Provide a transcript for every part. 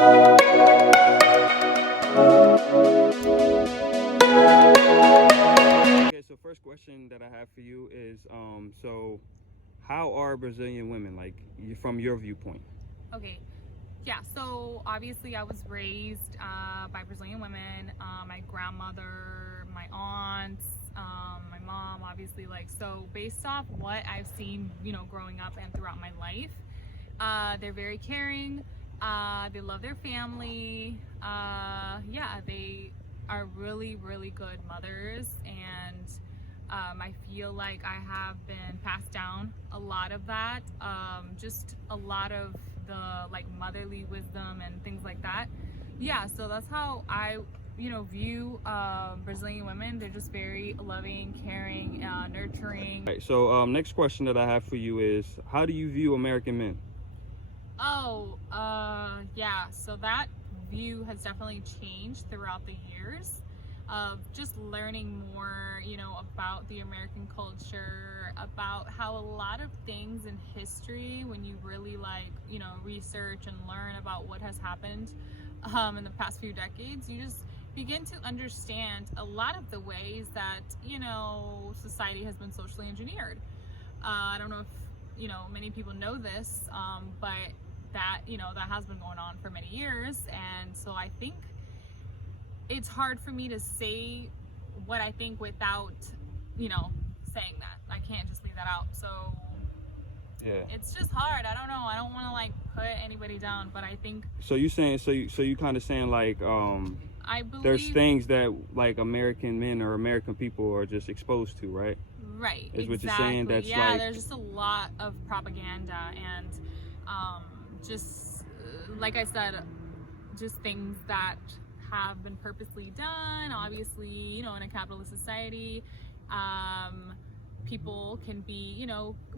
Okay, so first question that I have for you is, so how are Brazilian women, like, from your viewpoint? Okay, yeah, so obviously I was raised by Brazilian women, my grandmother, my aunts, my mom, obviously, like, so based off what I've seen, growing up and throughout my life, they're very caring, they love their family, yeah, they are really, really good mothers, and I feel like I have been passed down a lot of that, just a lot of the like motherly wisdom and things like that. Yeah, so that's how I view Brazilian women. They're just very loving, caring, nurturing. All right, so next question that I have for you is, how do you view American men? Oh, yeah, so that view has definitely changed throughout the years of just learning more, about the American culture, about how a lot of things in history, when you really research and learn about what has happened in the past few decades, you just begin to understand a lot of the ways that, society has been socially engineered. I don't know if, many people know this, but that, that has been going on for many years. And so I think it's hard for me to say what I think without, saying that. I can't just leave that out. So Yeah. it's just hard. I don't know. I don't want to like put anybody down, but I think. So you saying, so you kind of saying like, I believe there's things that like American men or American people are just exposed to, right? Right. Is exactly. what you're saying? That's yeah. Like, there's just a lot of propaganda and just like I said, just things that have been purposely done. Obviously, in a capitalist society, people can be,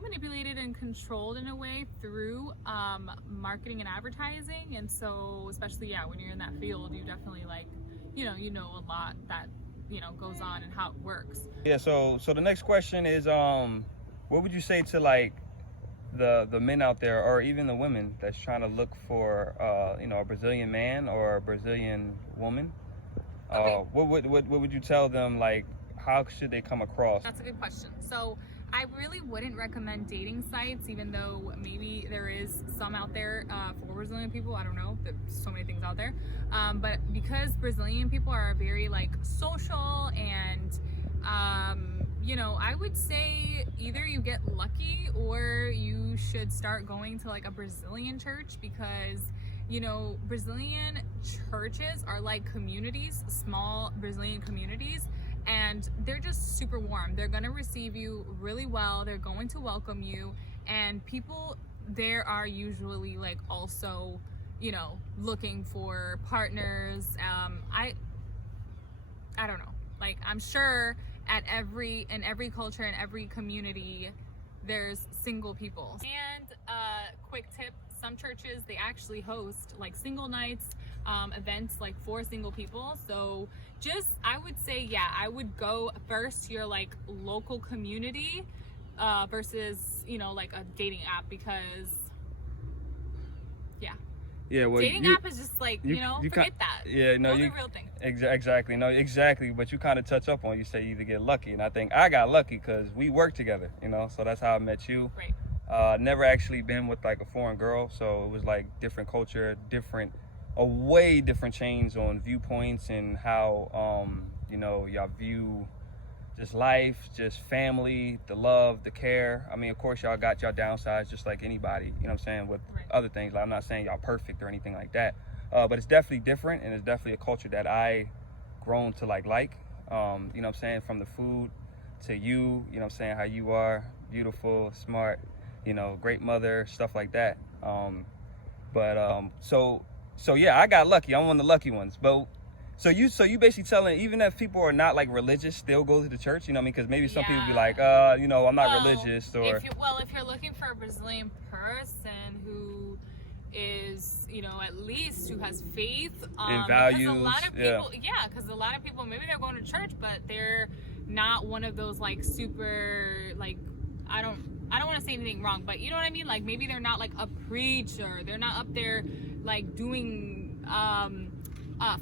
manipulated and controlled in a way through marketing and advertising. And so, especially, yeah, when you're in that field, you definitely a lot that, goes on and how it works. Yeah. So the next question is, what would you say to like the men out there, or even the women that's trying to look for a Brazilian man or a Brazilian woman? Okay. What would you tell them, like, how should they come across? That's a good question. So I really wouldn't recommend dating sites, even though maybe there is some out there for Brazilian people. I don't know, there's so many things out there, but because Brazilian people are very like social and I would say either you get lucky or you should start going to like a Brazilian church, because Brazilian churches are like communities, small Brazilian communities, and they're just super warm. They're going to receive you really well. They're going to welcome you, and people there are usually like also looking for partners. I don't know, like I'm sure in every culture, in every community, there's single people. And quick tip, some churches, they actually host like single nights, events like for single people. So I would say, yeah, I would go first to your like local community versus like a dating app, because yeah, well, dating app is just like forget that. Yeah, no, those are real things. Exactly, no, exactly. But you kind of touch up on, you say you either get lucky, and I think I got lucky because we worked together, so that's how I met you. Right. Never actually been with like a foreign girl, so it was like different culture, a way different change on viewpoints and how y'all view just life, just family, the love, the care. I mean, of course, y'all got y'all downsides just like anybody, with Right. other things. Like, I'm not saying y'all perfect or anything like that, but it's definitely different, and it's definitely a culture that I grown to like, from the food to you, how you are beautiful, smart, great mother, stuff like that. So yeah, I got lucky. I'm one of the lucky ones. But so you basically telling, even if people are not like religious, still go to the church, because maybe some people be like, I'm not religious, or if you're looking for a Brazilian person who is, at least who has faith in values, because a lot of people, because a lot of people, maybe they're going to church, but they're not one of those like super like, I don't want to say anything wrong, but you know what I mean? Like maybe they're not like a preacher. They're not up there like doing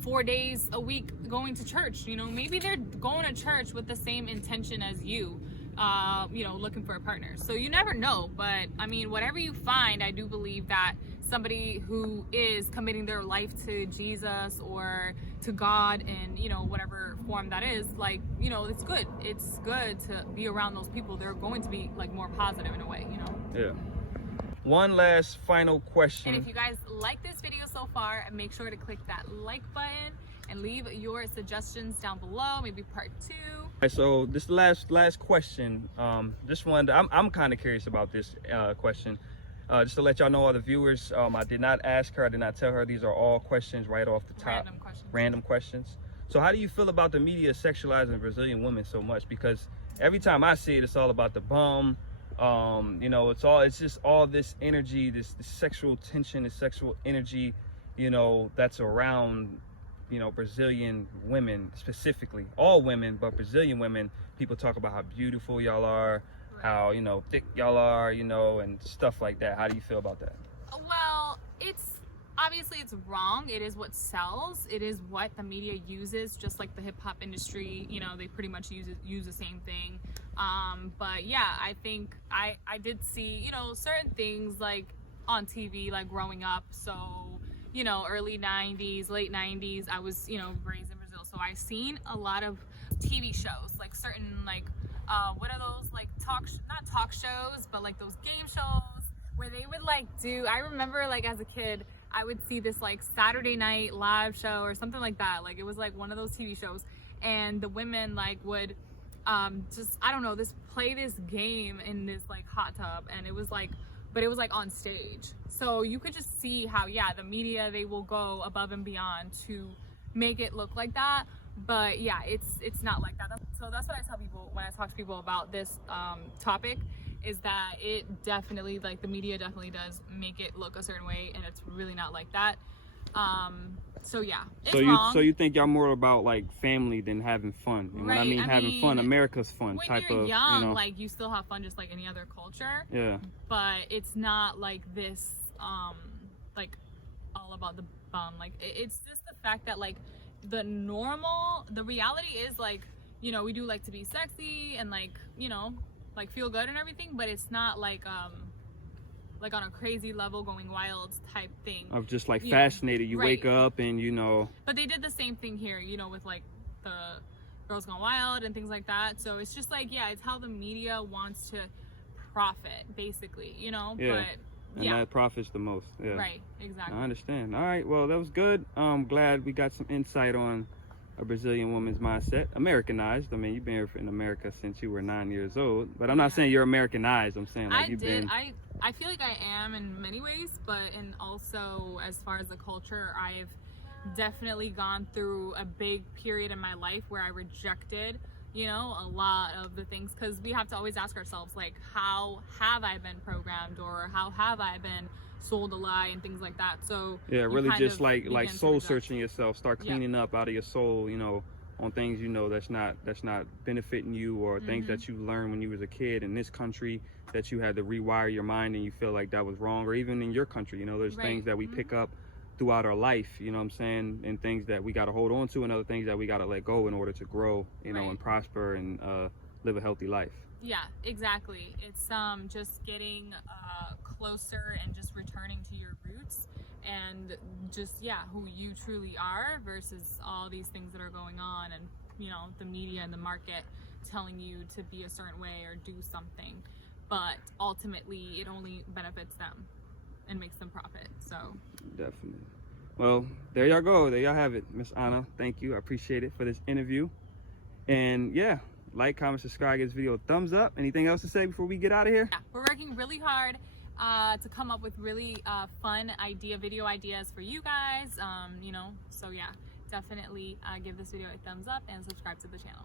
4 days a week going to church. You know, maybe they're going to church with the same intention as you, you know, looking for a partner. So you never know. But I mean, whatever you find, I do believe that somebody who is committing their life to Jesus or to God in, you know, whatever form that is, like, you know, it's good. It's good to be around those people. They're going to be like more positive in a way, you know? Yeah. One last final question. And if you guys like this video so far, make sure to click that like button and leave your suggestions down below, maybe part 2. Alright, so this last question, this one, I'm kind of curious about this question. Just to let y'all know, all the viewers, I did not ask her, I did not tell her. These are all questions right off the top. Random questions. So how do you feel about the media sexualizing Brazilian women so much? Because every time I see it, it's all about the bum. You know, it's just all this energy, this sexual tension, this sexual energy, you know, that's around, you know, Brazilian women specifically. All women, but Brazilian women. People talk about how beautiful y'all are, how, you know, thick y'all are, you know, and stuff like that. How do you feel about that? Well, obviously it's wrong. It is what sells. It is what the media uses, just like the hip hop industry, you know, they pretty much use the same thing. But yeah, I think I did see, you know, certain things like on TV, like growing up. So, you know, early 90s, late 90s, I was, you know, raised in Brazil. So I seen a lot of TV shows, like certain, like, what are those, like not talk shows, but like those game shows where they would like I remember like as a kid, I would see this like Saturday Night Live show or something like that. Like it was like one of those TV shows, and the women like would just, I don't know, play this game in this like hot tub, and it was like, but it was like on stage. So you could just see how, yeah, the media, they will go above and beyond to make it look like that. But yeah, it's not like that. So that's what I tell people when I talk to people about this topic, is that it definitely, like, the media definitely does make it look a certain way, and it's really not like that. So yeah, it's wrong. So you think y'all more about like family than having fun? And right. when I mean having fun, America's fun when type you're of, young, you know, like you still have fun just like any other culture. Yeah. But it's not like this, like all about the bum. Like it's just the fact that like the reality is like, you know, we do like to be sexy and like, you know, like feel good and everything, but it's not like on a crazy level, going wild type thing of just like fascinated. You right. Wake up and, you know. But they did the same thing here, you know, with like the Girls Gone Wild and things like that. So it's just like, yeah, it's how the media wants to profit, basically, you know. Yeah. But and that profits the most. Yeah. Right, exactly. I understand. All right, well, that was good. I'm glad we got some insight on a Brazilian woman's mindset. Americanized. I mean, you've been here in America since you were 9 years old, but I'm not saying you're Americanized. I'm saying like I feel like I am in many ways, but and also as far as the culture, I've definitely gone through a big period in my life where I rejected, you know, a lot of the things, because we have to always ask ourselves, like, how have I been programmed, or how have I been sold a lie and things like that. So yeah, really just like soul searching yourself, start cleaning up out of your soul, you know, on things, you know, that's not benefiting you, or things that you learned when you was a kid in this country that you had to rewire your mind and you feel like that was wrong, or even in your country, you know, there's things that we pick up throughout our life, you know what I'm saying, and things that we got to hold on to, and other things that we got to let go in order to grow, you know, and prosper and live a healthy life. Yeah, exactly. It's just getting closer and just returning to your roots, and just, yeah, who you truly are, versus all these things that are going on, and, you know, the media and the market telling you to be a certain way or do something, but ultimately it only benefits them and makes them profit. So definitely. Well, there y'all go. There y'all have it, Miss Anna. Thank you. I appreciate it for this interview. And yeah, like, comment, subscribe, give this video a thumbs up. Anything else to say before we get out of here? Yeah, we're working really hard to come up with really fun video ideas for you guys. You know, so yeah, definitely give this video a thumbs up and subscribe to the channel.